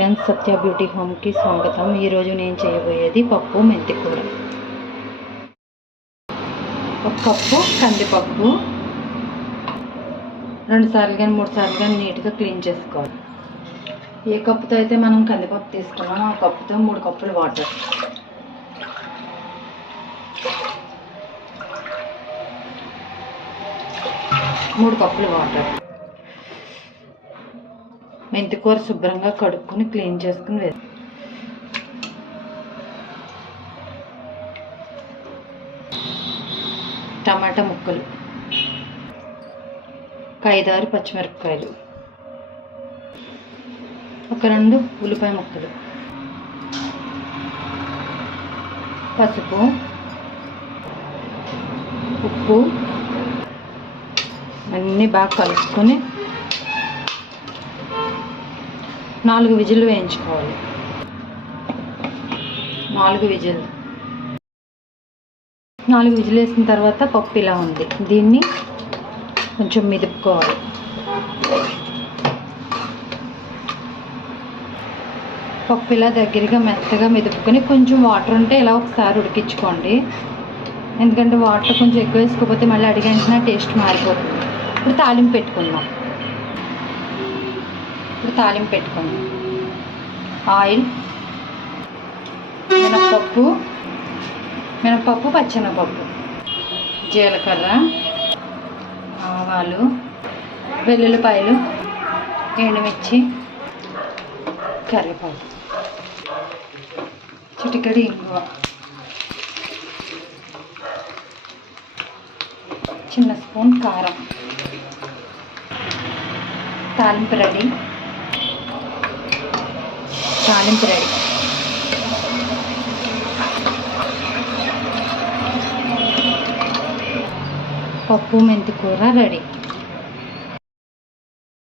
Friends, సత్య beauty హోమ్కి స్వాగతం. ఈరోజు నేను చేయబోయేది పప్పు మెంతి కూర. ఒక కప్పు కందిపప్పు 2 సార్లు కానీ 3 సార్లు కానీ నీట్గా క్లీన్ చేసుకోవాలి. ఏ కప్పుతో అయితే మనం కందిపప్పు తీసుకున్నామో ఆ కప్పుతో 3 కప్పులు వాటర్. మెంతి కూర శుభ్రంగా కడుక్కొని క్లీన్ చేసుకుని వేసి టమాటా ముక్కలు, 5-6 పచ్చిమిరపకాయలు, ఒక 2 ఉల్లిపాయ ముక్కలు, పసుపు, ఉప్పు అన్నీ బాగా కలుపుకొని 4 విజిల్లు వేయించుకోవాలి. 4 విజిల్ వేసిన తర్వాత పప్పు ఇలా ఉంది. దీన్ని కొంచెం మెదుపుకోవాలి. పప్పు ఇలా దగ్గరగా మెత్తగా మెదుపుకొని కొంచెం వాటర్ ఉంటే ఇలా ఒకసారి ఉడికించుకోండి. ఎందుకంటే వాటర్ కొంచెం ఎక్కువ వేసుకోకపోతే మళ్ళీ అడిగంటినా టేస్ట్ మారిపోతుంది. ఇప్పుడు తాలింపు పెట్టుకుందాం. ఆయిల్, మినపప్పు, పచ్చెనగపప్పు, జీలకర్ర, ఆవాలు, వెల్లుల్లిపాయలు, ఎండుమిర్చి, కరివేపాకు, చిటికెడు ఇంగువ, చిన్న స్పూన్ కారం. తాలింపు రెడీ. పప్పు మెంతి కూర రెడీ.